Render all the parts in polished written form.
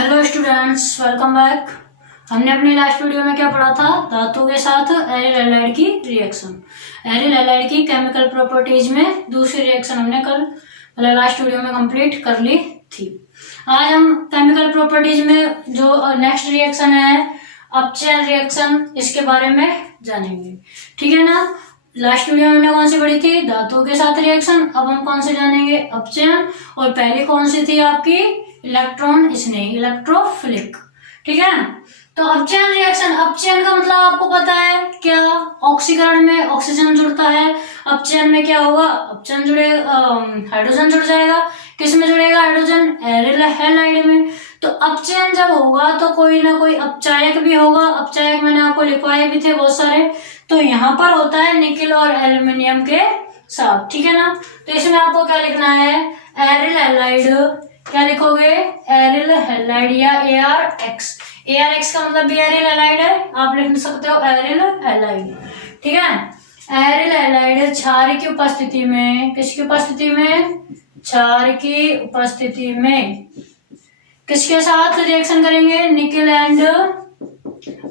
Hello students, welcome back. हमने अपनी last video में क्या पढ़ा था? धातु के साथ एरिल हैलाइड की रिएक्शन। एरिल हैलाइड की केमिकल प्रॉपर्टीज में दूसरी रिएक्शन हमने कल लास्ट वीडियो में कंप्लीट कर ली थी। आज हम केमिकल प्रॉपर्टीज में जो नेक्स्ट रिएक्शन है अपचयन रिएक्शन, इसके बारे में जानेंगे। ठीक है ना? लास्ट वीडियो में हमने कौन सी पढ़ी थी? धातु के साथ रिएक्शन। अब हम कौन से जानेंगे? अपचयन। और पहली कौन सी थी आपकी? इलेक्ट्रॉन स्नेही, इलेक्ट्रोफिलिक। ठीक है। तो अपचयन रिएक्शन, अपचयन का मतलब आपको पता है क्या? ऑक्सीकरण में ऑक्सीजन जुड़ता है। अपचयन में क्या होगा? अपचयन जुड़ेगा, हाइड्रोजन जुड़ जाएगा। किस में जुड़ेगा हाइड्रोजन? एरिल हैलाइड में। तो अपचयन जब होगा तो कोई ना कोई अपचायक भी होगा। अपचायक मैंने आपको लिखवाए भी थे बहुत सारे। तो यहाँ पर होता है निकेल और एल्यूमिनियम के साथ। ठीक है ना? तो इसमें आपको क्या लिखना है? Aryl halide. क्या लिखोगे? एरिल हैलाइड या ArX। ArX का मतलब भी एरिल हैलाइड है, आप लिख सकते हो एरिल हैलाइड। ठीक है। एरिल हैलाइड क्षार की उपस्थिति में, किसकी उपस्थिति में? क्षार की उपस्थिति में किसके साथ रिएक्शन करेंगे? निकेल एंड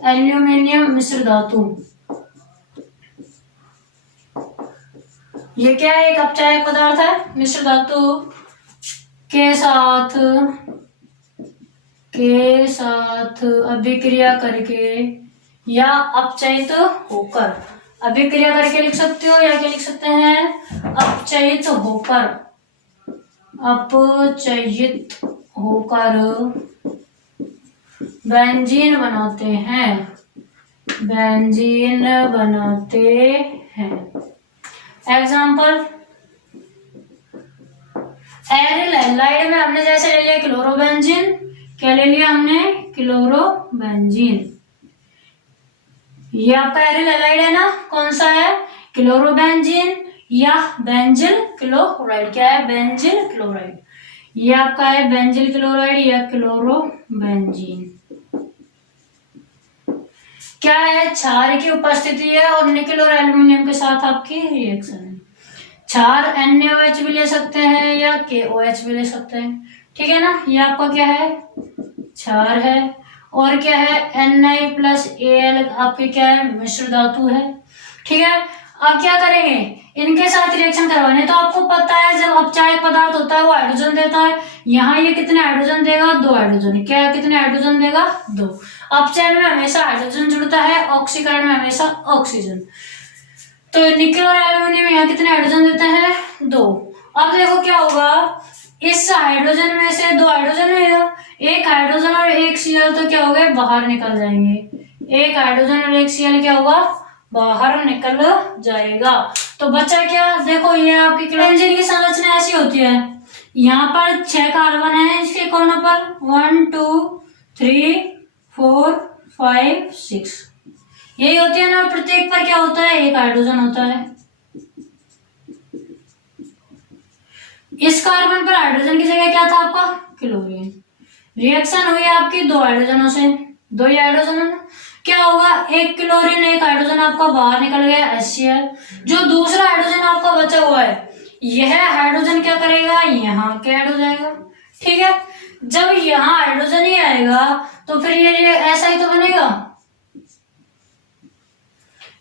एल्यूमिनियम मिश्र धातु। ये क्या है? एक अपचायक पदार्थ है। मिश्र धातु के साथ अभिक्रिया करके या अपचयित होकर। अभिक्रिया करके लिख सकते हो या क्या लिख सकते हैं? अपचयित होकर। अपचयित होकर बेंजीन बनाते हैं। बेंजीन बनाते हैं। एग्जाम्पल, एरिल हैलाइड में हमने जैसे ले लिया क्लोरोबेंजीन। क्या ले लिया हमने? क्लोरोबेंजीन। ये आपका एरिल हैलाइड है ना? कौन सा है? क्लोरोबेंजीन या बेंजिल क्लोराइड। क्या है? Benzyl chloride. ये आपका है बेंजिल क्लोराइड या क्लोरोबेंजीन। क्या है? क्षार की उपस्थिति है और निकेल और एल्यूमिनियम के साथ आपकी रिएक्शन है। क्षार NaOH भी ले सकते हैं या KOH भी ले सकते हैं। ठीक है ना? ये आपका क्या है? क्षार है। और क्या है? Na प्लस Al आपके क्या है? मिश्र धातु है। ठीक है। अब क्या करेंगे? इनके साथ रिएक्शन करवाने। तो आपको पता है जब अपचायक पदार्थ होता है वो हाइड्रोजन देता है। यहाँ ये कितने हाइड्रोजन देगा? 2 हाइड्रोजन। क्या कितने हाइड्रोजन देगा? 2। अपचयन में हमेशा हाइड्रोजन जुड़ता है, ऑक्सीकरण में हमेशा ऑक्सीजन। तो निकेल और एल्यूमिनियम यहाँ कितने हाइड्रोजन देते हैं? 2। अब देखो क्या होगा? इस हाइड्रोजन में से 2 हाइड्रोजन है, एक हाइड्रोजन और एक Cl तो क्या हो गए? बाहर निकल जाएंगे। एक हाइड्रोजन और एक Cl क्या होगा? बाहर निकल जाएगा। तो बचा क्या? देखो ये आपकी बेंजीन की संरचना ऐसी होती है। यहाँ पर 6 कार्बन है इसके कोनों पर, 1 2 3 4 5 6 यही होती है ना। प्रत्येक पर क्या होता है? एक हाइड्रोजन होता है। इस कार्बन पर हाइड्रोजन की जगह क्या था आपका? क्लोरीन। रिएक्शन हुई आपकी 2 हाइड्रोजनों से। 2 ही हाइड्रोजन। क्या होगा? एक क्लोरीन एक हाइड्रोजन आपका बाहर निकल गया, HCl। जो दूसरा हाइड्रोजन आपका बचा हुआ है, यह हाइड्रोजन क्या करेगा? यहाँ के ऐड हो जाएगा। ठीक है। जब यहाँ हाइड्रोजन ही आएगा तो फिर ये ऐसा ही तो बनेगा।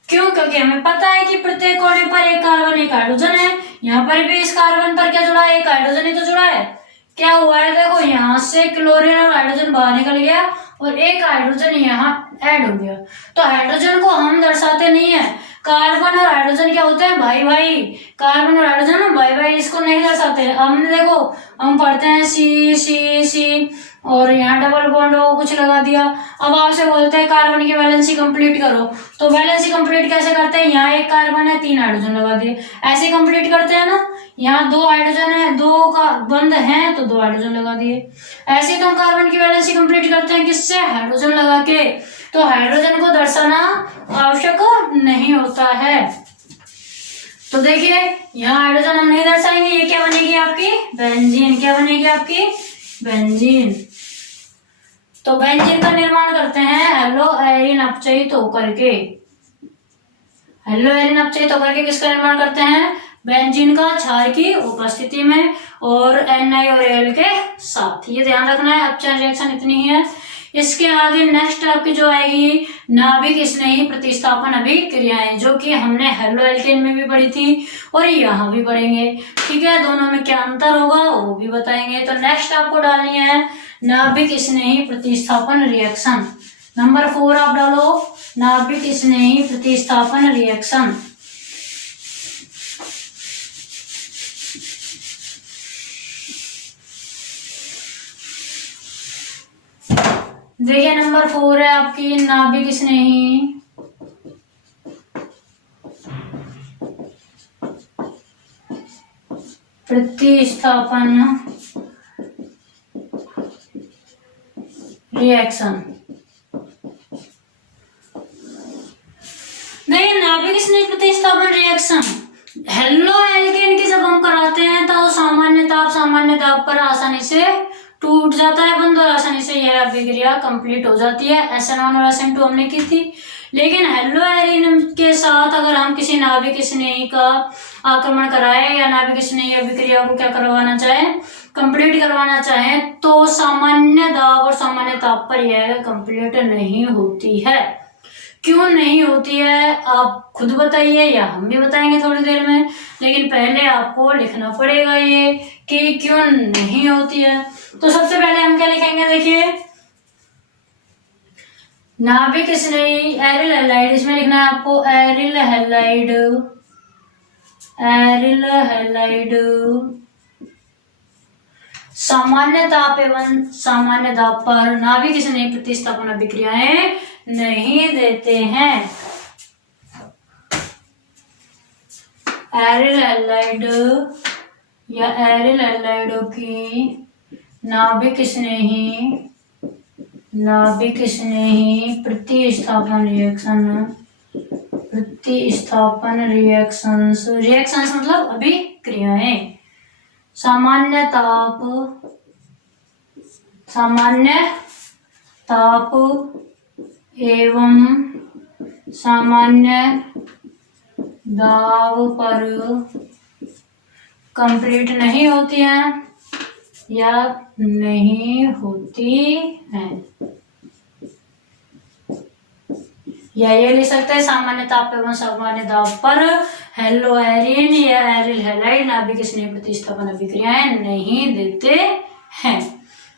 क्यों? क्योंकि हमें पता है कि प्रत्येक कोने पर एक कार्बन एक हाइड्रोजन है। यहाँ पर भी इस कार्बन पर क्या जुड़ा है? एक हाइड्रोजन ही तो जुड़ा है। क्या हुआ है? देखो यहाँ से क्लोरीन और हाइड्रोजन बाहर निकल गया और एक हाइड्रोजन यहाँ ऐड हो गया। तो हाइड्रोजन को हम दर्शाते नहीं है। कार्बन और हाइड्रोजन क्या होते हैं? भाई भाई। कार्बन और हाइड्रोजन भाई भाई, इसको नहीं दर्शाते। हमने देखो हम पढ़ते हैं C और यहाँ डबल बॉन्ड हो कुछ लगा दिया। अब आपसे बोलते हैं कार्बन की वैलेंसी कंप्लीट करो, तो वैलेंसी कंप्लीट कैसे करते हैं? यहाँ एक कार्बन है, 3 हाइड्रोजन लगा दिए, ऐसे कंप्लीट करते हैं ना। यहाँ 2 हाइड्रोजन है, 2 का बंद है तो 2 हाइड्रोजन लगा दिए। ऐसे तो हम कार्बन की वैलेंसी कंप्लीट करते हैं किससे? हाइड्रोजन लगा के। तो हाइड्रोजन को दर्शाना आवश्यक नहीं होता है। तो देखिए यहाँ हाइड्रोजन हम नहीं दर्शाएंगे। ये क्या बनेगी आपकी? बेंजीन। क्या बनेगी आपकी? बेंजीन। तो बेंजीन का निर्माण करते हैं हेलो एरिन अपचयित होकर के। हेलो एरिन अपचयित होकर के किसका निर्माण करते हैं? बेंजीन का क्षार की उपस्थिति में। और Na और Al के साथ, ये ध्यान रखना है। अपचयन रिएक्शन इतनी ही है। इसके आगे नेक्स्ट आपकी जो आएगी नाभिक स्नेही प्रतिस्थापन अभिक्रियाएं, जो कि हमने हेलो एल्केन में भी पढ़ी थी और यहाँ भी पढ़ेंगे। ठीक है, दोनों में क्या अंतर होगा वो भी बताएंगे। तो नेक्स्ट आपको डालनी है नाभिक स्नेही प्रतिस्थापन रिएक्शन। नंबर 4 आप डालो नाभिक स्नेही प्रतिस्थापन रिएक्शन। देखिए नंबर 4 है आपकी नाभिक स्नेही प्रतिस्थापन रिएक्शन। देखिए नाभिक स्नेही प्रतिस्थापन रिएक्शन हेलो एल्केन की जब हम कराते हैं तो सामान्य ताप पर आसानी से टूट जाता है बंद और आसानी से यह अभिक्रिया कंप्लीट हो जाती है। SN1 और SN2 हमने की थी। लेकिन हेलो एरिन के साथ अगर हम किसी नाभिक स्नेही का आक्रमण कराए या नाभिक स्नेही अभिक्रिया को क्या करवाना चाहे, कंप्लीट करवाना चाहे, तो सामान्य दाब और सामान्य ताप पर यह कंप्लीट नहीं होती है। क्यों नहीं होती है आप खुद बताइए या हम भी बताएंगे थोड़ी देर में, लेकिन पहले आपको लिखना पड़ेगा ये कि क्यों नहीं होती है। तो सबसे पहले हम क्या लिखेंगे, देखिए नाभिक स्नेही एरिल हैलाइड, इसमें लिखना है आपको एरिल हैलाइड सामान्य ताप एवं सामान्य दाब पर नाभिक स्नेही प्रतिस्थापन अभिक्रियाएं नहीं देते हैं। एरिल हैलाइड या एरिल हैलाइडों की नाभिक स्नेही प्रतिस्थापन रिएक्शंस मतलब अभिक्रियाएं सामान्य ताप एवं सामान्य दाब पर कंप्लीट नहीं होती हैं या नहीं होती हैं, या ये लिख सकते हैं सामान्य ताप एवं सामान्य दाब पर हेलो एरिन या एरिल हैलाइड नाभिक स्नेही प्रतिस्थापन अभिक्रियाएं नहीं देते हैं।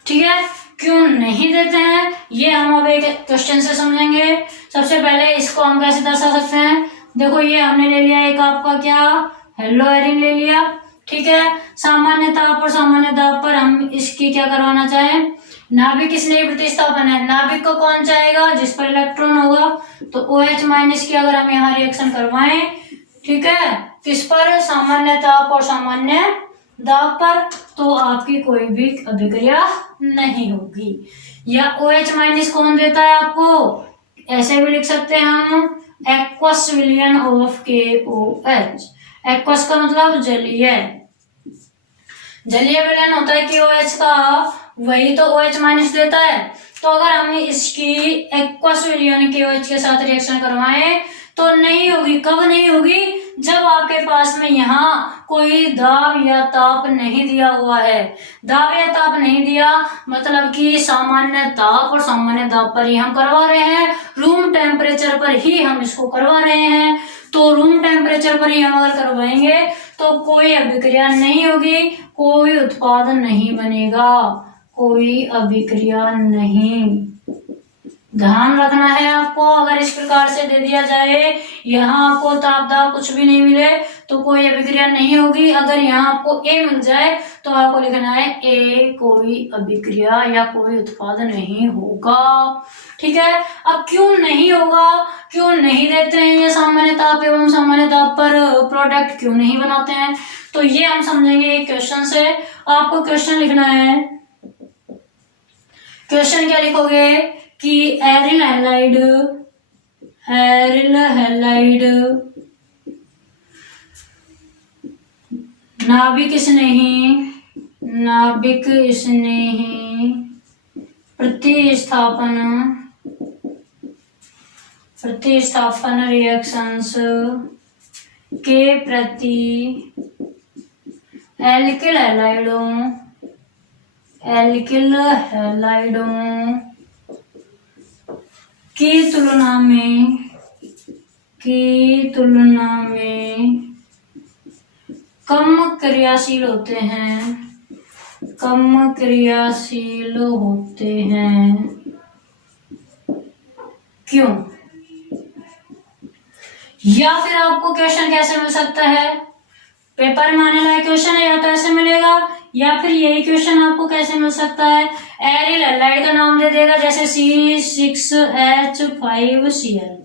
ठीक है, क्यों नहीं देते हैं ये हम अब एक क्वेश्चन से समझेंगे। सबसे पहले इसको हम कैसे दर्शा सकते हैं, देखो ये हमने ले लिया एक आपका क्या हेलो एरिन ले लिया। ठीक है, सामान्य ताप और सामान्य दाब पर हम इसकी क्या करवाना चाहें, नाभिक स्नेही प्रतिस्थापन है। नाभिक को कौन चाहेगा, जिस पर इलेक्ट्रॉन होगा, तो OH माइनस की अगर हम यहाँ रिएक्शन करवाएं, ठीक है, किस पर, सामान्य ताप और सामान्य दाब पर, तो आपकी कोई भी अभिक्रिया नहीं होगी। या OH माइनस कौन देता है आपको, ऐसे भी लिख सकते हैं हम एक्वस विलयन ऑफ KOH। एक्वस का मतलब जलीय, जलीय विलयन होता है KOH का, वही तो OH माइनस देता है। तो अगर हम इसकी एक्वस विलयन KOH के साथ रिएक्शन करवाएं तो नहीं होगी। कब नहीं होगी, जब आपके पास में यहाँ कोई दाब या ताप नहीं दिया हुआ है। दाब या ताप नहीं दिया मतलब कि सामान्य ताप और सामान्य दाब पर ही हम करवा रहे हैं, रूम टेम्परेचर पर ही हम इसको करवा रहे हैं। तो रूम टेम्परेचर पर ही हम अगर करवाएंगे तो कोई अभिक्रिया नहीं होगी, कोई उत्पादन नहीं बनेगा, कोई अभिक्रिया नहीं। ध्यान रखना है आपको, अगर इस प्रकार से दे दिया जाए, यहाँ आपको ताप दाब कुछ भी नहीं मिले तो कोई अभिक्रिया नहीं होगी। अगर यहाँ आपको A मिल जाए तो आपको लिखना है A, कोई अभिक्रिया या कोई उत्पादन नहीं होगा। ठीक है, अब क्यों नहीं होगा, क्यों नहीं देते हैं ये सामान्य ताप एवं सामान्य दाब पर प्रोडक्ट क्यों नहीं बनाते हैं, तो ये हम समझेंगे एक क्वेश्चन से। आपको क्वेश्चन लिखना है, क्वेश्चन क्या लिखोगे कि एरिल हैलाइड नाभिक स्नेही प्रतिस्थापन रिएक्शंस के प्रति एल्किल हैलाइडों की तुलना में कम क्रियाशील होते हैं। क्यों? या फिर आपको क्वेश्चन कैसे मिल सकता है, पेपर में आने लायक क्वेश्चन है, या तो ऐसे मिलेगा, या फिर यही क्वेश्चन आपको कैसे मिल सकता है, एरिल हैलाइड का नाम दे देगा जैसे C6H5Cl।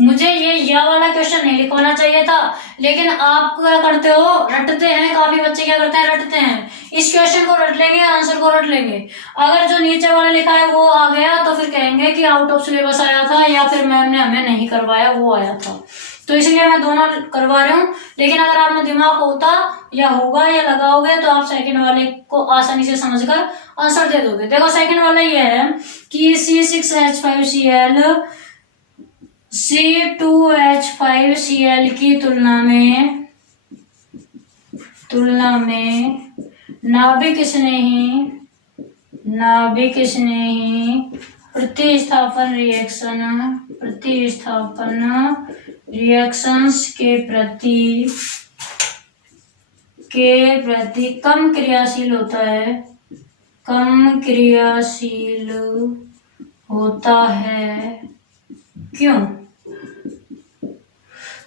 मुझे ये या वाला क्वेश्चन नहीं लिखवाना चाहिए था, लेकिन आप क्या करते हो, रटते हैं। काफी बच्चे क्या करते हैं, रटते हैं। इस क्वेश्चन को रट लेंगे, आंसर को रट लेंगे। अगर जो नीचे वाला लिखा है वो आ गया तो फिर कहेंगे कि आउट ऑफ सिलेबस आया था, या फिर मैम ने हमें नहीं करवाया, वो आया था। तो इसलिए मैं दोनों करवा रही हूँ। लेकिन अगर आप में दिमाग होता या होगा या लगाओगे तो आप सेकंड वाले को आसानी से समझकर आंसर दे दोगे। देखो सेकंड वाला ये है कि C6H5Cl C2H5Cl की तुलना में नाभिक स्नेही प्रतिस्थापन रिएक्शंस के प्रति कम क्रियाशील होता है। क्यों?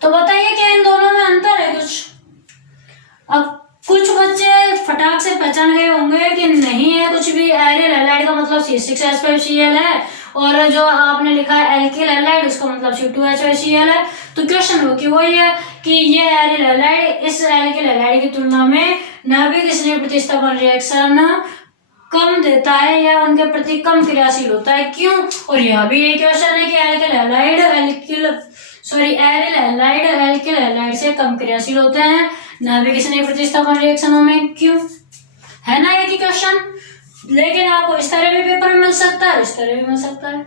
तो बताइए क्या इन दोनों में अंतर है कुछ? अब कुछ बच्चे फटाक से पहचान गए होंगे कि नहीं है कुछ भी, एरिल हैलाइड का मतलब C6H5Cl है, और जो आपने लिखा है एल्किल हैलाइड उसका मतलब C2H5Cl है। तो क्वेश्चन हो कि वही है कि ये एरिल हैलाइड इस एल्किल हैलाइड की तुलना में नाभिक स्नेही प्रतिस्थापन रिएक्शन कम देता है या उनके प्रति कम क्रियाशील होता है। क्यों? और यह भी एक क्वेश्चन है कि एरिल हैलाइड एल्किल हैलाइड से कम क्रियाशील होते हैं नाभिक स्नेही प्रतिस्थापन रिएक्शनों में। क्यों? है ना एक ही क्वेश्चन। लेकिन आपको इस तरह भी पेपर में मिल सकता है, इस तरह भी मिल सकता है।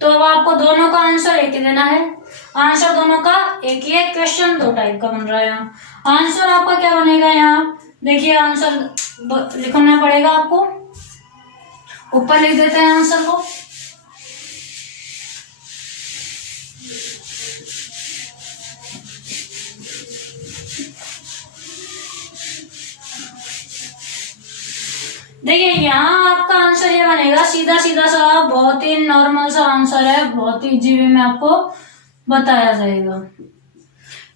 तो अब आपको दोनों का आंसर एक ही देना है। आंसर दोनों का एक ही है, क्वेश्चन दो टाइप का बन रहा है। यहाँ आंसर आपका क्या बनेगा, यहाँ देखिए आंसर लिखना पड़ेगा आपको, ऊपर लिख देते हैं आंसर को। देखिए यहाँ आपका आंसर ये बनेगा, सीधा सीधा सा, बहुत ही नॉर्मल सा आंसर है, बहुत ही इजी वे में आपको बताया जाएगा।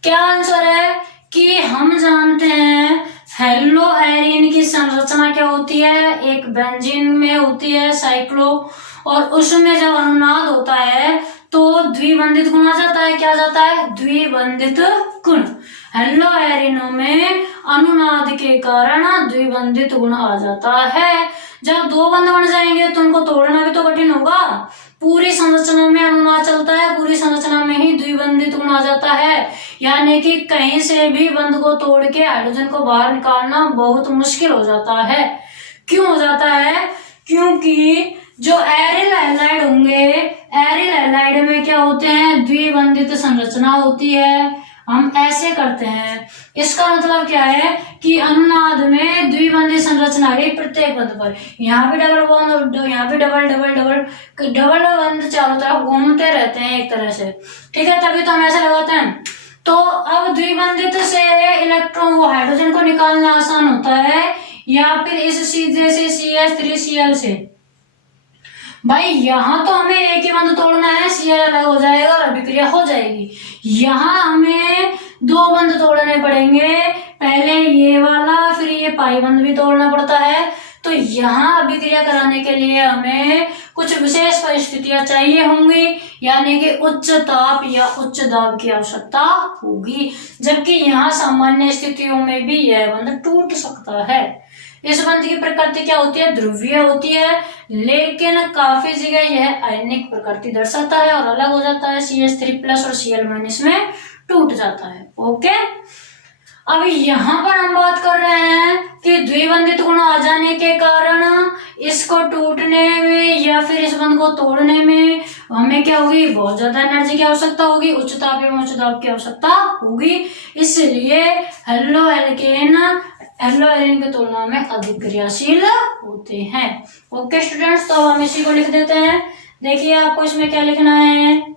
क्या आंसर है कि हम जानते हैं हेलो एरिन की संरचना क्या होती है, एक बेंजीन में होती है साइक्लो, और उसमें जब अनुनाद होता है तो द्विबंधित गुण आ जाता है। क्या जाता है? द्विबंधित गुण। हेलो एरिनो में अनुनाद के कारण द्विबंधित गुण आ जाता है। जब दो बंध बन जाएंगे तो उनको तोड़ना भी तो कठिन होगा। पूरी संरचना में अनुनाद चलता है, पूरी संरचना में ही द्विबंधित गुण आ जाता है, यानी कि कहीं से भी बंध को तोड़ के हाइड्रोजन को बाहर निकालना बहुत मुश्किल हो जाता है। क्यों हो जाता है? क्योंकि जो एरिल हैलाइड होंगे, एरिल हैलाइड में क्या होते हैं, द्विबंधित संरचना होती है। हम ऐसे करते हैं, इसका मतलब क्या है कि अनुनाद में द्विबंधित संरचना है प्रत्येक बंध पर। यहाँ भी डबल बॉन्ड, यहाँ भी डबल डबल डबल डबल बंध चारों तरफ घूमते रहते हैं एक तरह से, ठीक है, तभी तो हम ऐसे लगाते हैं। तो अब द्विबंधित से इलेक्ट्रॉन वो हाइड्रोजन को निकालना आसान होता है, या फिर इस सीधे से CH3Cl से। भाई यहाँ तो हमें एक ही बंध तोड़ना है, Cl अलग हो जाएगा और अभिक्रिया हो जाएगी। यहाँ हमें दो बंध तोड़ने पड़ेंगे, पहले ये वाला, फिर ये पाई बंध भी तोड़ना पड़ता है। तो यहाँ अभिक्रिया कराने के लिए हमें कुछ विशेष परिस्थितियां चाहिए होंगी, यानी कि उच्च ताप या उच्च दाब की आवश्यकता होगी, जबकि यहाँ सामान्य स्थितियों में भी यह बंध टूट सकता है। इस बंध की प्रकृति क्या होती है? ध्रुवीय होती है, लेकिन काफी जगह यह आयनिक प्रकृति दर्शाता है और अलग हो जाता है, CH3+ और Cl- में टूट जाता है। ओके, अब यहाँ पर हम बात कर रहे हैं कि द्विबंधित गुण आ जाने के कारण इसको टूटने में या फिर इस बंध को तोड़ने में हमें क्या होगी, बहुत ज्यादा एनर्जी की आवश्यकता होगी, उच्च ताप एवं उच्च दाब की आवश्यकता होगी। इसलिए हेलो एल्केन एलो एरिन की तुलना में अधिक क्रियाशील होते हैं। ओके स्टूडेंट्स, तो हम इसी को लिख देते हैं। देखिए आपको इसमें क्या लिखना है,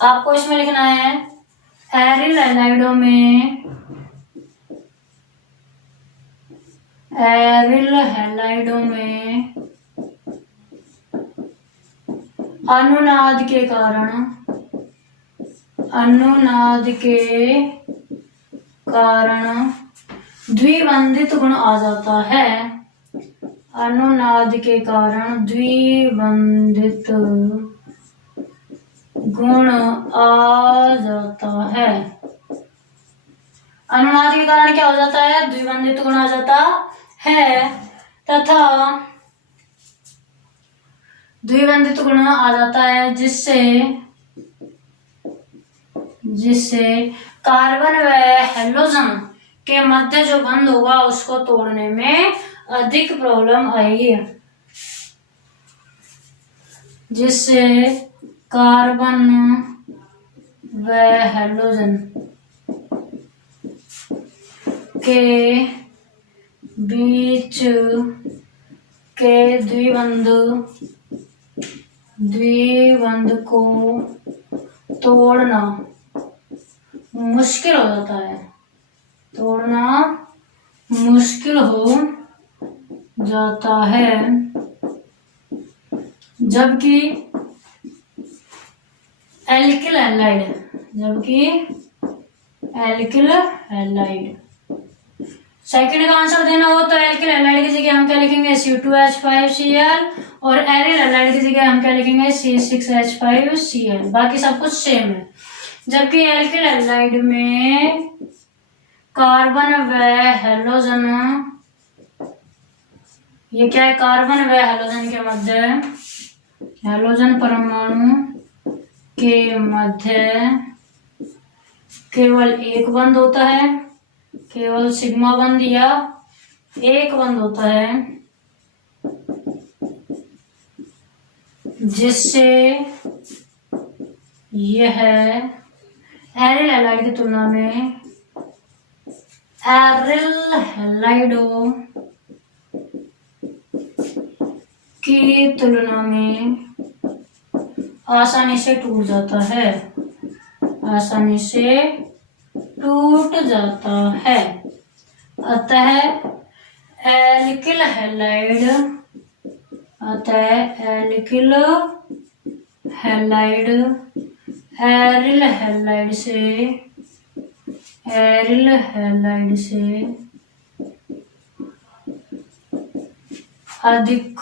आपको इसमें लिखना है एरिल हैलाइडों में, एरिल हैलाइडों में अनुनाद के कारण, अनुनाद के कारण द्विबंधित गुण आ जाता है, अनुनाद के कारण द्विबंधित गुण आ जाता है। अनुनाद के कारण क्या हो जाता है, द्विबंधित गुण आ जाता है, तथा द्विबंधित गुण आ जाता है जिससे कार्बन व हेलोजन के मध्य जो बंध होगा उसको तोड़ने में अधिक प्रॉब्लम आएगी, जिससे कार्बन व हेलोजन के बीच के द्विबंध को तोड़ना मुश्किल हो जाता है, तोड़ना मुश्किल हो जाता है, जबकि एल्किल हैलाइड सेकंड का आंसर देना हो तो एल्किल हैलाइड की जगह हम क्या लिखेंगे C2H5Cl और एरिल हैलाइड की जगह हम क्या लिखेंगे C6H5Cl। बाकी सब कुछ सेम है। जबकि एल्किल हैलाइड में कार्बन व हेलोजन, ये क्या है, कार्बन व हेलोजन के मध्य, हेलोजन परमाणु के मध्य केवल एक बंध होता है, केवल सिग्मा बंध या एक बंध होता है, जिससे यह एरिल हैलाइड की तुलना में, एरिल हैलाइडों की तुलना में आसानी से टूट जाता है, आसानी से टूट जाता है। अतः एल्किल हैलाइड, एरिल हैलाइड से अधिक,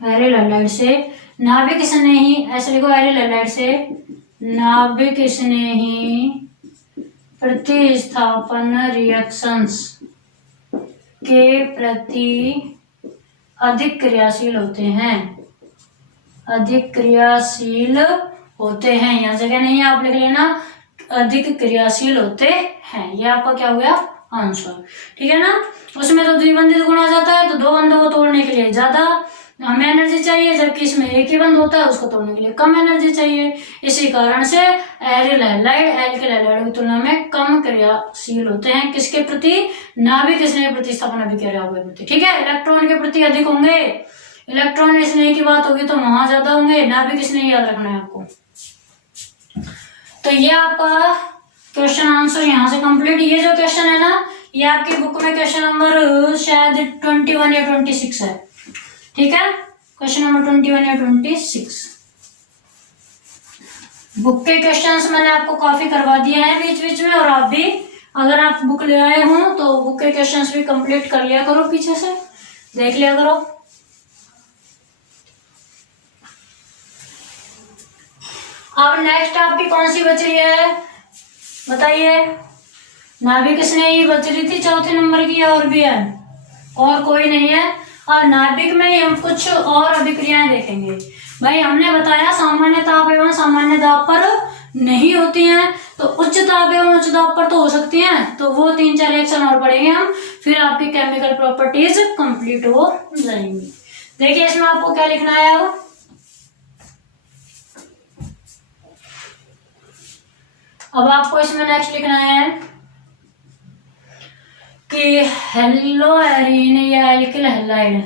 एरिल हैलाइड से नाभिक स्नेही, ऐसे लिखो, एरिल हैलाइड से नाभिक स्नेही प्रतिस्थापन रिएक्शंस के प्रति अधिक क्रियाशील होते हैं, अधिक क्रियाशील होते हैं। यहाँ जगह नहीं है, आप लिख लेना अधिक क्रियाशील होते हैं। ये आपका क्या हो गया आंसर, ठीक है ना। उसमें तो द्विबंधित गुण आ जाता है, तो दो बंधों को तोड़ने के लिए ज्यादा हमें एनर्जी चाहिए, जबकि इसमें एक ही बंध होता है, उसको तोड़ने के लिए कम एनर्जी चाहिए। इसी कारण से एरिल हैलाइड एल्किल हैलाइड की तुलना में कम क्रियाशील होते हैं। किसके प्रति, नाभिक स्नेह प्रतिस्थापन अभिक्रिया के प्रति, ठीक है। इलेक्ट्रॉन के प्रति अधिक होंगे, इलेक्ट्रॉन स्नेह की बात होगी तो वहां ज्यादा होंगे, नाभिक स्नेह याद रखना है आपको। तो ये आपका क्वेश्चन आंसर यहाँ से कंप्लीट। ये जो क्वेश्चन है ना, ये आपकी बुक में क्वेश्चन नंबर शायद 21 या 26 है, ठीक है। क्वेश्चन नंबर 21 या 26 बुक के क्वेश्चंस मैंने आपको काफी करवा दिए हैं बीच बीच में, और आप भी अगर आप बुक ले आए हो तो बुक के क्वेश्चंस भी कंप्लीट कर लिया करो, पीछे से देख लिया करो। अब नेक्स्ट आपकी कौन सी बच रही है बताइए। नाभिक स्नेही बच रही थी चौथे नंबर की, और भी है, और कोई नहीं है। और नाभिक में ही हम कुछ और अभिक्रियाएं देखेंगे। भाई हमने बताया सामान्य ताप एवं सामान्य दाब पर नहीं होती हैं, तो उच्च ताप एवं उच्च दाब पर तो हो सकती हैं। तो वो 3-4 रिएक्शन और पढ़ेंगे हम, फिर आपकी केमिकल प्रॉपर्टीज कंप्लीट हो जाएंगी। देखिए इसमें आपको क्या लिखना है। अब अब आपको इसमें नेक्स्ट लिखना है कि हेलो एरीन या एल्किल हैलाइड,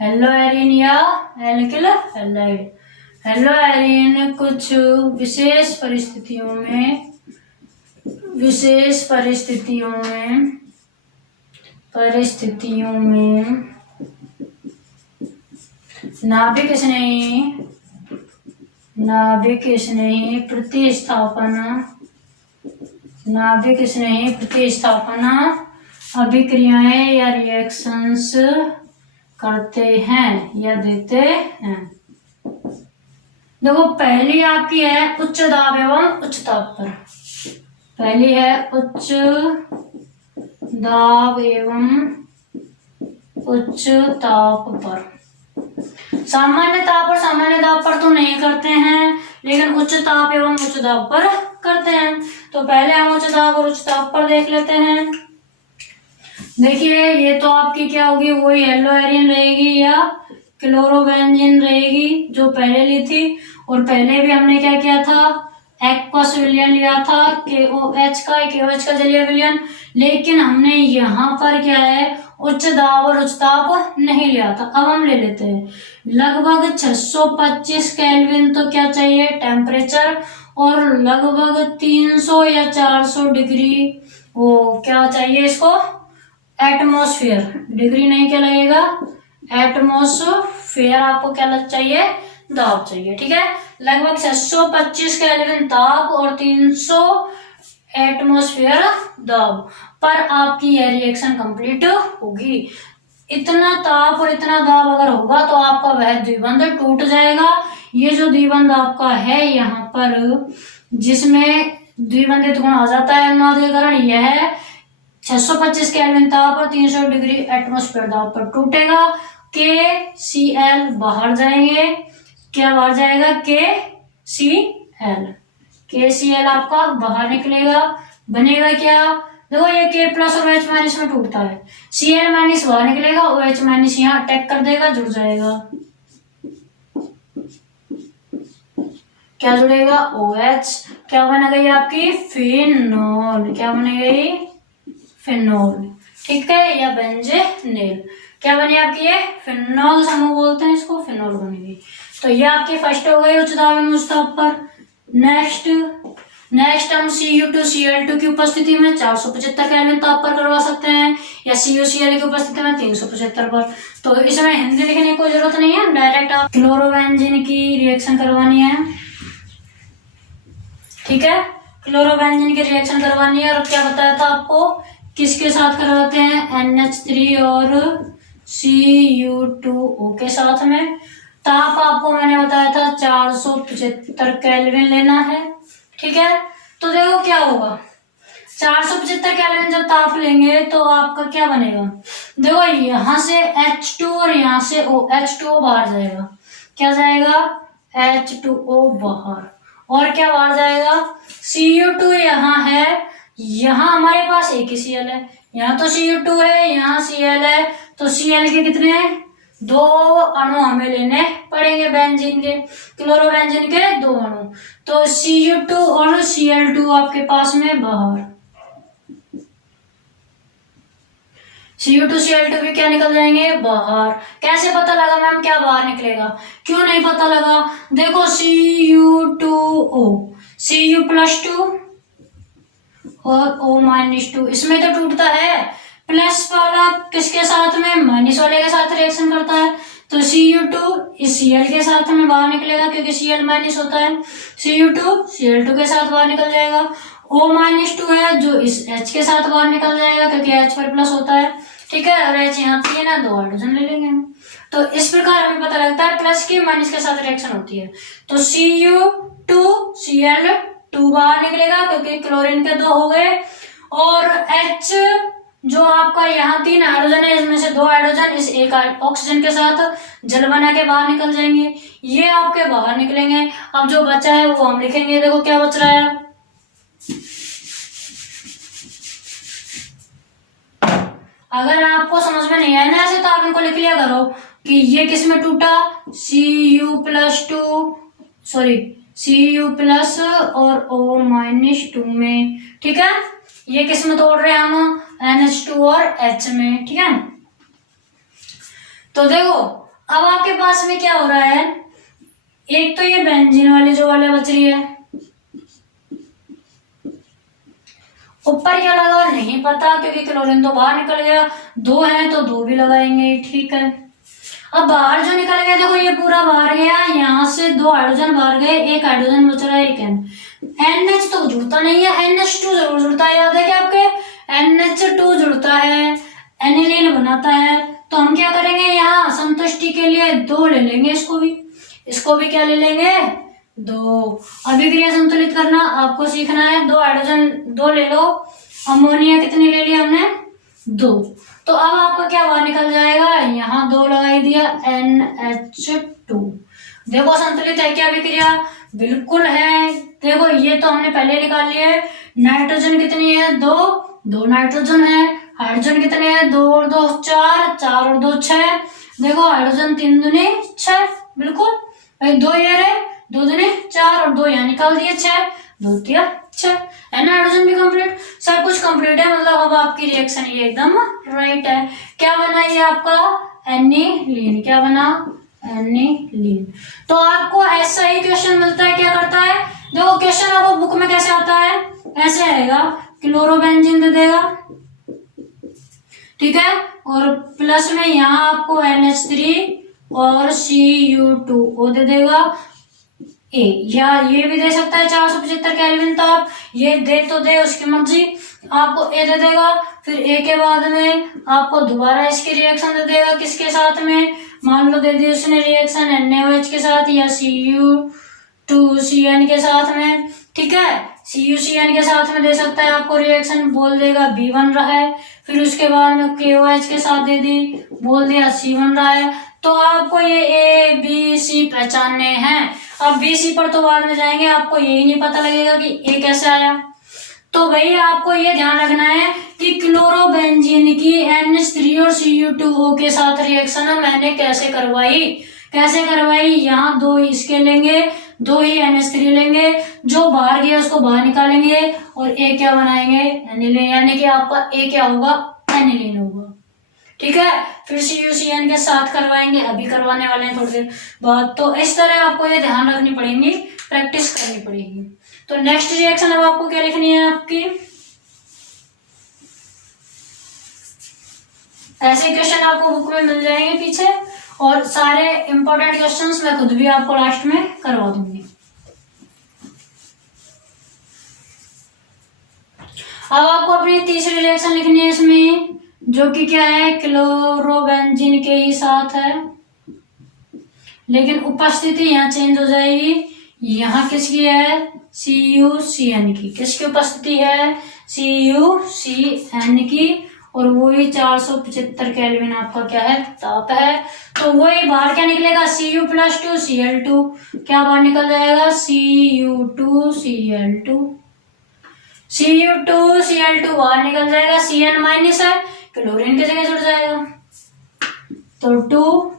हेलो एरीन या एल्किल हैलाइड। हेलो एरीन कुछ विशेष परिस्थितियों में नाभिक स्नेही प्रतिस्थापना अभिक्रियाएं या रिएक्शंस करते हैं या देते हैं। देखो पहली आपकी है उच्च दाब एवं उच्च ताप पर, पहली है उच्च दाब एवं उच्च ताप पर। सामान्य ताप और सामान्य दाब पर तो नहीं करते हैं, लेकिन उच्च ताप एवं उच्च दाब पर करते हैं। तो पहले हम उच्च दाब और उच्च ताप पर देख लेते हैं। देखिए ये तो आपकी क्या होगी, वही येलो एरिन रहेगी या क्लोरोबेंजीन रहेगी जो पहले ली थी। और पहले भी हमने क्या किया था, एक्वस विलयन लिया था KOH का जलीय विलयन, लेकिन हमने यहाँ पर क्या है उच्च दाब और उच्च ताप नहीं लिया था। अब हम ले लेते हैं लगभग 625 केल्विन तो क्या चाहिए टेम्परेचर, और लगभग 300 या 400 डिग्री वो क्या चाहिए इसको एटमॉस्फेयर, डिग्री नहीं क्या लगेगा एटमॉस्फेयर, आपको क्या लग चाहिए दाब चाहिए। ठीक है, लगभग 625 केल्विन ताप और 300 एटमॉस्फेयर दाब पर आपकी यह रिएक्शन कंप्लीट होगी। इतना ताप और इतना दाब अगर होगा तो आपका वह द्विबंध टूट जाएगा। ये जो द्विबंध आपका है यहाँ पर जिसमें द्विबंधित गुण आ जाता है अनुनाद के कारण, यह 625 केल्विन ताप और 300 डिग्री एटमॉस्फेयर दाब पर टूटेगा। KCl बाहर जाएंगे, क्या बाहर जाएगा KCl आपका बाहर निकलेगा, बनेगा क्या, देखो ये K प्लस और OH माइनस में टूटता है, Cl माइनस बाहर निकलेगा, OH माइनस यहाँ अटैक कर देगा, जुड़ जाएगा, क्या जुड़ेगा OH, क्या बन गई आपकी फिनोल, क्या बन गई फिनोल। ठीक है, या बेंजेनेल, क्या बनी आपकी ये फिनोल समूह बोलते हैं इसको, फिनोल बनेगी। तो ये आपकी फर्स्ट हो गई उच्च दाब एवं उच्च ताप पर। नेक्स्ट हम Cu2Cl2 की उपस्थिति में 475 केल्विन ताप पर करवा सकते हैं, या CuCl की उपस्थिति में 375 पर। तो इसमें हिंदी लिखने की कोई जरूरत नहीं है, डायरेक्ट आप क्लोरोबेंजीन की रिएक्शन करवानी है। ठीक है, क्लोरोबेंजीन की रिएक्शन करवानी है। और क्या बताया था आपको किसके साथ करवाते हैं, NH3 और Cu2O के साथ में। ताप आपको मैंने बताया था 475 केल्विन लेना है। ठीक है, तो देखो क्या होगा 475 केल्विन जब ताप लेंगे तो आपका क्या बनेगा, देखो यहां से H2 और यहां से H2O बाहर जाएगा, क्या जाएगा H2O बाहर, और क्या बाहर जाएगा Cu2 यहाँ है, यहाँ हमारे पास एक ही Cl है, यहाँ तो Cu2 है यहाँ Cl है, तो Cl के कितने हैं 2 अणु हमें लेने पड़ेंगे, बेंजीन के क्लोरोबेंजीन के 2 अणु, तो Cu2 और Cl2 आपके पास में बाहर, Cu2 Cl2 भी क्या निकल जाएंगे बाहर। कैसे पता लगा मैम क्या बाहर निकलेगा, क्यों नहीं पता लगा, देखो Cu2O Cu+2 और O-2 इसमें तो टूटता है, प्लस वाला किसके साथ में माइनस वाले के साथ रिएक्शन करता है, तो Cu2 इस Cl के साथ में बाहर निकलेगा क्योंकि Cl माइनस होता है, Cu2 Cl2 के साथ बाहर निकल जाएगा, O-2 है जो इस H के साथ बाहर निकल जाएगा क्योंकि H पर प्लस होता है। ठीक है, और H यहाँ पे ना 2 हाइड्रोजन ले लेंगे हम। तो इस प्रकार हमें पता लगता है प्लस की माइनस के साथ रिएक्शन होती है, तो Cu2 Cl2 बाहर निकलेगा क्योंकि क्लोरीन के 2 हो गए, और H जो आपका यहाँ 3 हाइड्रोजन है इसमें से 2 हाइड्रोजन इस एक ऑक्सीजन के साथ जल बना के बाहर निकल जाएंगे, ये आपके बाहर निकलेंगे। अब जो बचा है वो हम लिखेंगे, देखो क्या बच रहा है, अगर आपको समझ में नहीं आया ना ऐसे तो आप इनको लिख लिया करो कि ये किस में टूटा, Cu+2 Cu प्लस और O-2 में, ठीक है। ये किस में तोड़ रहे हैं हम, NH2 और H में, ठीक है। तो देखो अब आपके पास में क्या हो रहा है, एक तो ये बेंजीन वाली जो वाले बच रही है, ऊपर क्या लगा नहीं पता क्योंकि क्लोरीन तो बाहर निकल गया, दो है तो दो भी लगाएंगे, ठीक है। अब बाहर जो निकल गया देखो ये पूरा बाहर गया, यहाँ से दो हाइड्रोजन बाहर गए, एक हाइड्रोजन बच रहा है, एक NH तो जुड़ता नहीं है, NH2 जरूर जुड़ता है, याद है क्या आपके, NH2 जुड़ता है, एनिलीन बनाता है। तो हम क्या करेंगे, यहाँ संतुष्टि के लिए दो ले लेंगे, इसको भी क्या ले लेंगे, दो। अभिक्रिया संतुलित करना आपको सीखना है, दो हाइड्रोजन दो ले लो, अमोनिया कितनी ले लिया हमने, दो। तो अब आपका क्या बाहर निकल जाएगा, यहाँ दो लगाई दिया, NH2। देखो संतुलित है क्या अभिक्रिया, बिल्कुल है। देखो ये तो हमने पहले निकाल लिया है। नाइट्रोजन कितनी है, दो, दो नाइट्रोजन है। हाइड्रोजन कितने हैं, दो और दो चार, चार और दो छह। देखो हाइड्रोजन तीन दूनी छह, बिल्कुल भाई, दो ये रहे, दो दूनी चार और दो यहाँ निकाल दिए छह, दो तिया छह, है ना। हाइड्रोजन भी कंप्लीट, सब कुछ कंप्लीट है, मतलब अब आपकी रिएक्शन ये एकदम राइट है। क्या बना ये आपका, एनिलीन, क्या बना, एनिलीन। तो आपको ऐसा ही क्वेश्चन मिलता है, क्या करता है, देखो क्वेश्चन आपको बुक में कैसे आता है, ऐसे आएगा, क्लोरोबेंजीन दे देगा, ठीक है, और प्लस में यहाँ आपको NH3 और Cu2O दे देगा, ए, या ये भी दे सकता है 475 केल्विन ताप, ये दे तो दे उसकी मर्जी, आपको ए दे देगा। फिर ए के बाद में आपको दोबारा इसकी रिएक्शन दे देगा, किसके साथ में, मान लो दे दी उसने रिएक्शन NaOH के साथ या Cu2CN के साथ में, ठीक है। CuCN के साथ में दे सकता है आपको रिएक्शन, बोल देगा B बन रहा है। फिर उसके बाद में KOH के साथ दे दी, बोल दिया C बन रहा है। तो आपको ये A B C पहचानने हैं। अब B C पर तो बाद में जाएंगे, आपको यही नहीं पता लगेगा कि A कैसे आया। तो भाई आपको ये ध्यान रखना है कि क्लोरोबेंजीन की NH3 और Cu2O के साथ रिएक्शन मैंने कैसे करवाई, यहाँ दो इसके लेंगे, दो ही NH3 लेंगे, जो बाहर गया उसको बाहर निकालेंगे और A क्या बनाएंगे, एनिलीन, यानी कि आपका A क्या होगा, एनिलीन होगा, ठीक है। फिर CuCN के साथ करवाएंगे, अभी करवाने वाले हैं थोड़ी देर बाद। तो इस तरह आपको ये ध्यान रखनी पड़ेगी, प्रैक्टिस करनी पड़ेगी। तो नेक्स्ट रिएक्शन अब आपको क्या लिखनी है, आपकी ऐसे क्वेश्चन आपको बुक में मिल जाएंगे पीछे, और सारे इंपॉर्टेंट क्वेश्चंस मैं खुद भी आपको लास्ट में करवा दूंगी। अब आपको अपनी तीसरी रिएक्शन लिखनी है इसमें, जो कि क्या है, क्लोरोबेंजीन के ही साथ है, लेकिन उपस्थिति यहाँ चेंज हो जाएगी। यहाँ किसकी है, CuCN की, किसकी उपस्थिति है, CuCN की, और वही 475 केल्विन आपका क्या है, ताप है। तो वही बाहर क्या निकलेगा, Cu+2 Cl2, क्या बाहर निकल जाएगा, Cu2Cl2, Cu2Cl2 बाहर निकल जाएगा, Cn- है, क्लोरीन की जगह जुड़ जाएगा, तो 2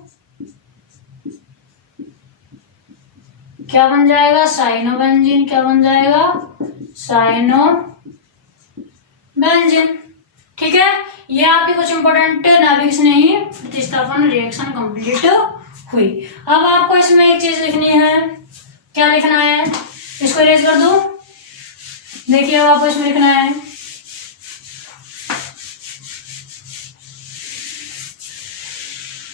क्या बन जाएगा, साइनोबेंजीन, क्या बन जाएगा, साइनोबेंजीन, ठीक है। ये आपकी कुछ इंपॉर्टेंट नाभिक स्नेही प्रतिस्थापन रिएक्शन कंप्लीट हुई। अब आपको इसमें एक चीज लिखनी है, क्या लिखना है, इसको इरेज कर दो। देखिए अब आपको इसमें लिखना है,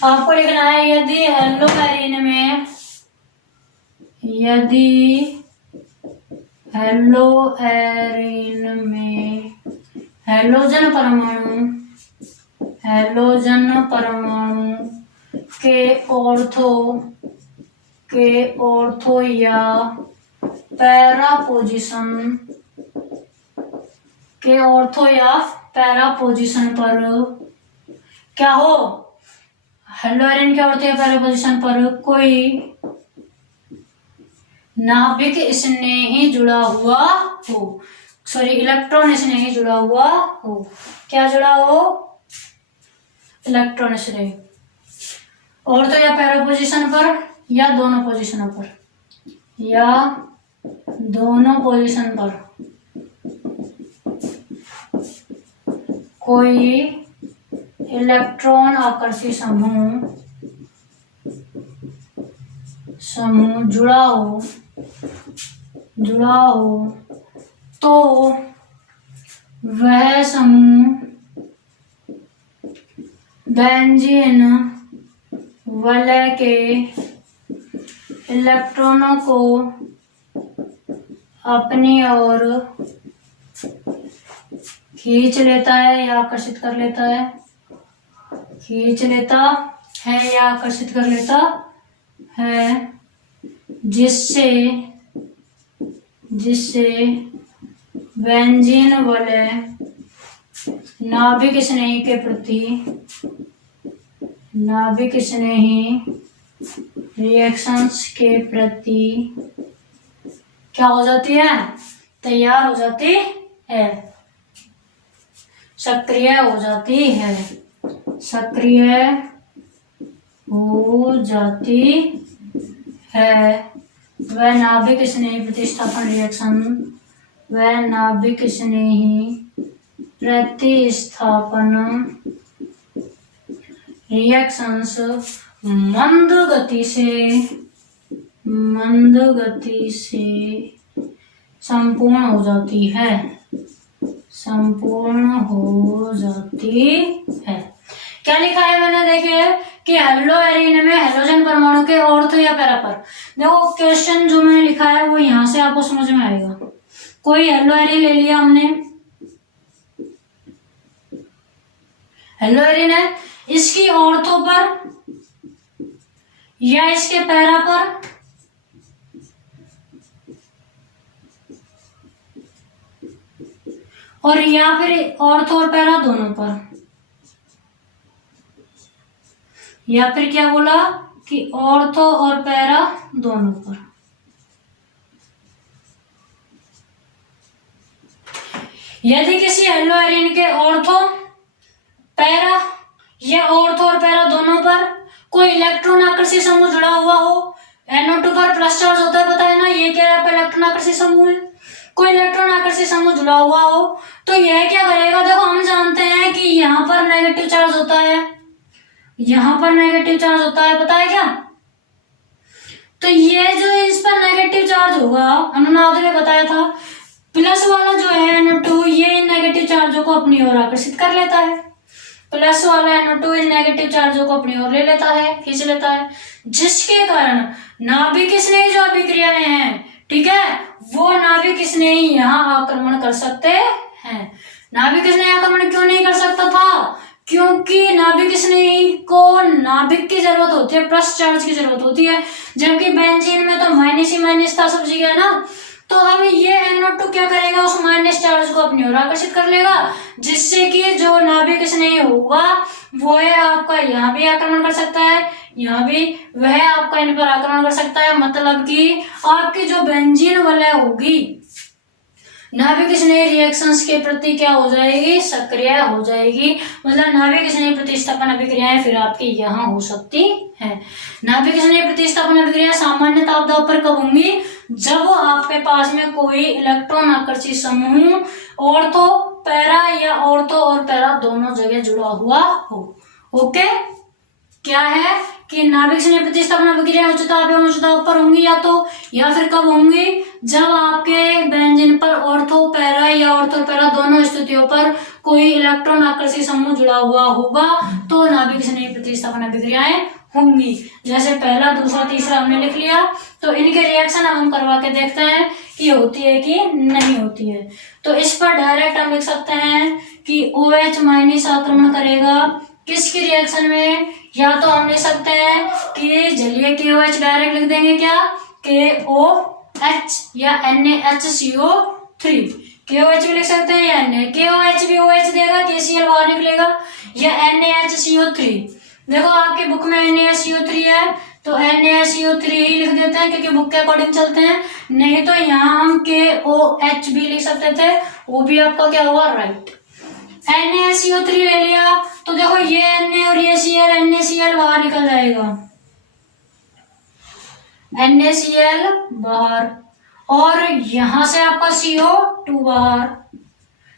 आपको लिखना है, यदि हेलोएरिन में हेलोजन परमाणु के ऑर्थो या पैरा पोजीशन पर क्या हो, हेलोएरिन के ऑर्थो या पैरा पोजीशन पर कोई नाभिक स्नेही जुड़ा हुआ हो, इलेक्ट्रॉन स्नेही जुड़ा हुआ हो, क्या जुड़ा हो, इलेक्ट्रॉन स्नेही, और तो या पैरा पोजीशन पर या दोनों पोजीशनों पर, या दोनों पोजीशन पर कोई इलेक्ट्रॉन आकर्षी समूह जुड़ा हो तो वह समूह बेंजीन वलय के इलेक्ट्रॉनों को अपनी ओर खींच लेता है या आकर्षित कर लेता है, खींच लेता है या आकर्षित कर लेता है, जिससे बेंजीन वलय नाभिक स्नेही रिएक्शंस के प्रति क्या हो जाती है, तैयार हो जाती है, सक्रिय हो जाती है, सक्रिय हो जाती है। वह नाभिक स्नेही प्रतिस्थापन रिएक्शन, वह नाभिक स्नेही प्रतिस्थापन रिएक्शंस मंद गति से संपूर्ण हो जाती है, संपूर्ण हो जाती है। क्या लिखा है मैंने, देखिए कि हेलो एरिन में हेलोजन परमाणु के ऑर्थो या पैरा पर। देखो क्वेश्चन जो मैंने लिखा है वो यहां से आपको समझ में आएगा। कोई हेलो एरिन ले लिया हमने, हेलो एरिन है, इसकी ऑर्थो पर या इसके पैरा पर और या फिर ऑर्थो और पैरा दोनों पर, या फिर क्या बोला कि ऑर्थो और पैरा दोनों पर। यदि किसी हेलो एरिन के ऑर्थो, पैरा या ऑर्थो और पैरा दोनों पर कोई इलेक्ट्रॉन आकर्षी समूह जुड़ा हुआ हो, NO2 पर प्लस चार्ज होता है, पता है ना, ये क्या है, इलेक्ट्रॉन आकर्षी समूह है। कोई इलेक्ट्रॉन आकर्षी समूह जुड़ा हुआ हो तो यह क्या करेगा, देखो हम जानते हैं कि यहाँ पर नेगेटिव चार्ज होता है, यहाँ पर नेगेटिव चार्ज होता है, पता है क्या। तो ये जो इस पर नेगेटिव चार्ज होगा, अनुनाद ने बताया था, प्लस वाला जो है NO2 ये इन नेगेटिव चार्जों को अपनी ओर आकर्षित कर लेता है, प्लस वाला NO2 इन नेगेटिव चार्जों को अपनी ओर ले लेता है, खींच लेता है, जिसके कारण नाभिक स्नेही जो अभिक्रियाएं हैं, ठीक है, वो नाभिक स्नेही यहाँ आक्रमण कर सकते हैं। नाभिक स्नेही आक्रमण क्यों नहीं कर सकता था, क्योंकि नाभिक स्नेही को नाभिक की जरूरत होती है, प्लस चार्ज की जरूरत होती है, जबकि बेंजीन में तो माइनस ही माइनस था सब जगह ना। तो अब ये NO2 क्या करेगा, उस माइनस चार्ज को अपनी ओर आकर्षित कर लेगा, जिससे कि जो नाभिक स्नेही होगा वो है आपका यहाँ भी आक्रमण कर सकता है, यहाँ भी वह आपका इन पर आक्रमण कर सकता है। मतलब कि आपकी जो बेंजीन वलय होगी नाभिक स्नेही रिएक्शंस के प्रति क्या हो जाएगी, सक्रिय हो जाएगी। मतलब नाभिक स्नेही प्रतिस्थापन अभिक्रियाएं फिर आपकी यहाँ हो सकती है। नाभिक स्नेही प्रतिस्थापन अभिक्रिया सामान्यतः आपदा पर कब होंगी, जब आपके पास में कोई इलेक्ट्रॉन आकर्षी समूह ऑर्थो पैरा या ऑर्थो और पैरा दोनों जगह जुड़ा हुआ हो। ओके, क्या है कि नाभिक स्नेही प्रतिस्थापन अभिक्रिया उच्चताप एवं उच्चताप पर होंगी या फिर कब होंगी, जब आपके बेंजीन पर ऑर्थो पैरा या ऑर्थो पैरा दोनों स्थितियों पर कोई इलेक्ट्रॉन आकर्षी समूह जुड़ा हुआ होगा तो नाभिक स्नेही प्रतिस्थापन अभिक्रियाएं होंगी। जैसे पहला, दूसरा, तीसरा हमने लिख लिया, तो इनके रिएक्शन हम करवा के देखते हैं कि होती है कि नहीं होती है। तो इस पर डायरेक्ट हम लिख सकते हैं कि OH माइनस आक्रमण करेगा किसकी रिएक्शन में, या तो हम लिख सकते हैं कि जलीय KOH डायरेक्ट लिख देंगे, क्या KOH या NaHCO3, KOH भी लिख सकते हैं या KOH भी OH देगा, KCl बाहर निकलेगा, या NaHCO3। देखो आपकी बुक में NaHCO3 है तो NaHCO3 ही लिख देते हैं क्योंकि बुक के अकॉर्डिंग चलते हैं, नहीं तो यहाँ हम KOH भी लिख सकते थे, वो भी आपका क्या हुआ, राइट। NaHCO3 ले लिया तो देखो ये Na और ये Cl, NaCl बाहर निकल जाएगा, NaCl बाहर, और यहां से आपका CO2 बाहर।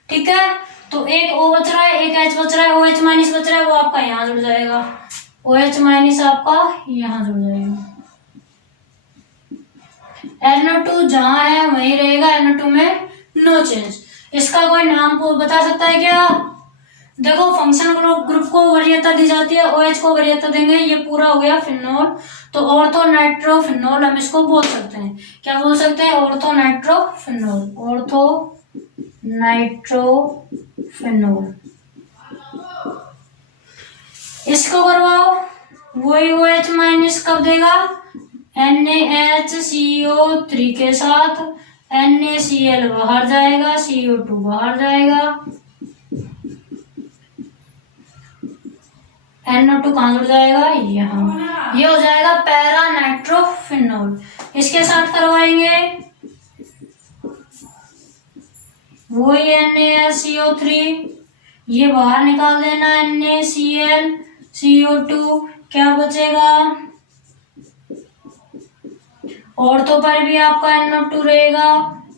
ठीक है, तो एक O बच रहा है, एक H बच रहा है, OH माइनस बच रहा है, वो आपका यहाँ जुड़ जाएगा, OH माइनस आपका यहाँ जुड़ जाएगा। NO2 जहां है वहीं रहेगा, NO2 में नो चेंज। इसका कोई नाम को बता सकता है क्या? देखो फंक्शन ग्रुप को वरीयता दी जाती है, OH को वरीयता देंगे, ये पूरा हो गया फिनोल, तो ऑर्थो नाइट्रोफिनोल हम इसको बोल सकते हैं। क्या बोल सकते हैं? Ortho nitrophenol, ortho nitrophenol. इसको करवाओ, वही OH माइनस कब देगा? NaHCO3 के साथ, NaCl बाहर जाएगा, CO2 बाहर जाएगा, NO2 कहाँ जुड़ जाएगा? यहाँ। ये हो जाएगा पैरा नाइट्रोफिनोल। इसके साथ करवाएंगे वही NaCO3, ये बाहर निकाल देना, NaCl CO2, क्या बचेगा? ऑर्थो पर भी आपका NO2 रहेगा,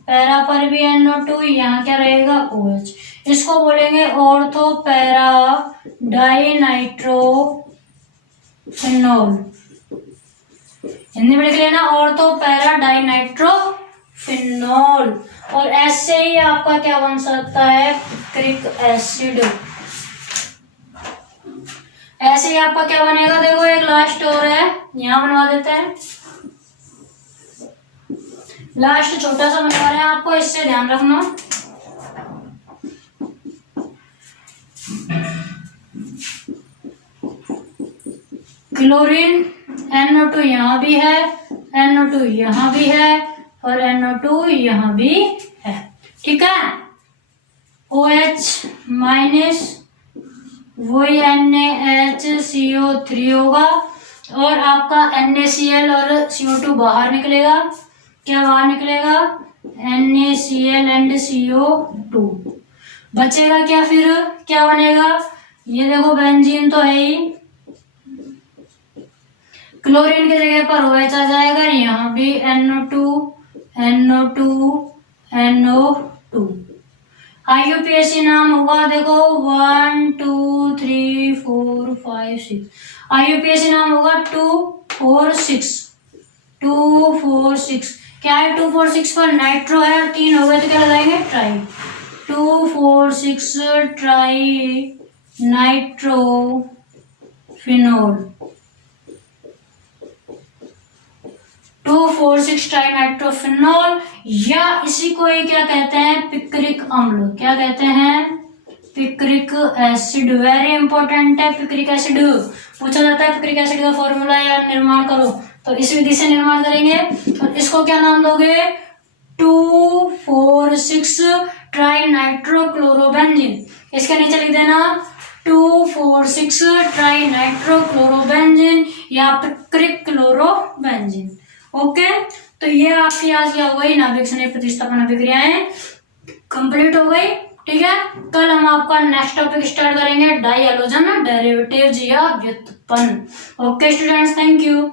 पैरा पर भी NO2, यहाँ क्या रहेगा? OH। इसको बोलेंगे ऑर्थो पैरा डाइनाइट्रोफिनोल। हिंदी में लिख लेना ऑर्थो पैरा डाइनाइट्रोफिनोल। और ऐसे ही आपका क्या बन सकता है? Picric acid. ऐसे ही आपका क्या बनेगा? देखो एक लास्ट और है, यहां बनवा देते हैं, लास्ट छोटा सा बनवा रहे हैं आपको, इससे ध्यान रखना। क्लोरीन NO2 यहाँ भी है, NO2 यहाँ भी है, और NO2 यहाँ भी है। ठीक है, OH माइनस वही NaHCO3 होगा, और आपका NaCl और CO2 बाहर निकलेगा। क्या बाहर निकलेगा? NaCl and CO2। बचेगा क्या फिर? क्या बनेगा? ये देखो बेंजीन तो है ही, क्लोरीन की जगह पर OH आ जाएगा, यहाँ भी NO2 NO2 NO2। IUPAC नाम होगा, देखो 1 2 3 4 5 6, IUPAC नाम होगा 2 4 6, 2 4 6। क्या है 2 4 6 पर? नाइट्रो है, 3 हो गए तो क्या लगाएंगे? Try. 2 4 6 try nitrophenol, 2 4 6 try nitrophenol, या इसी को ही क्या कहते हैं? पिक्रिक अम्ल। क्या कहते हैं? Picric acid. वेरी इंपॉर्टेंट है पिक्रिक एसिड, पूछा जाता है पिक्रिक एसिड का फॉर्मूला या निर्माण करो, तो इस विधि से निर्माण करेंगे। और इसको क्या नाम दोगे? 2 4 6 ट्राई नाइट्रोक्लोरोबेंजीन। इसके नीचे लिख देना 2 4 6 ट्राई नाइट्रोक्लोरोबेंजीन या पिक्रिक क्लोरोबेंजीन। ओके, तो ये आपकी आज क्या हो गई? नाभिक संयुक्त प्रतिस्थापन अभिक्रियाएं कंप्लीट हो गई। ठीक है, कल हम आपका नेक्स्ट टॉपिक स्टार्ट करेंगे, डाई हैलोजन डेरिवेटिव्स या व्युत्पन्न। Okay students, thank you.